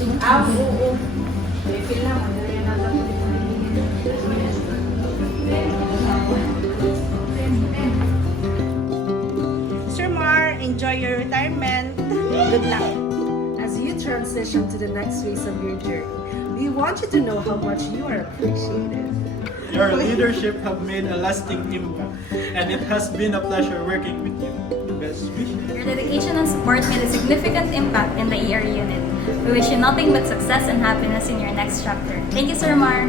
Oo. Refill na, madali na lang. Sir Mar, enjoy your retirement. Good luck. As you transition to the next phase of your journey, we want you to know how much you are appreciated. Your leadership have made a lasting impact, and it has been a pleasure working with you. Best wishes. Your dedication and support made a significant impact in the ER unit. We wish you nothing but success and happiness in your next chapter. Thank you, Sir Mar.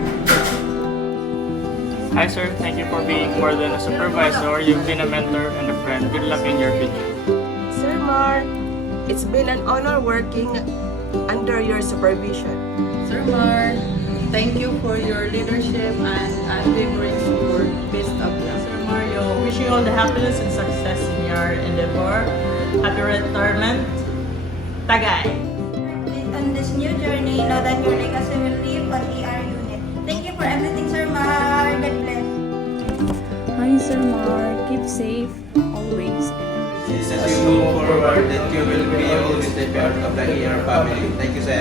Hi sir, thank you for being more than a supervisor. You've been a mentor and a friend. Good luck in your future. Sir Mar, it's been an honor working under your supervision. Sir Mar, thank you for your leadership and unwavering support. Best of luck. Sir Mario, wishing you all the happiness and success in your endeavor. Happy retirement. Tagay! On this new journey, know that your legacy will live on ER unit. Thank you for everything, Sir Mar. God bless. Hi, Sir Mar. Keep safe always. As you move forward, that you will be always a part of the ER family. Thank you, sir.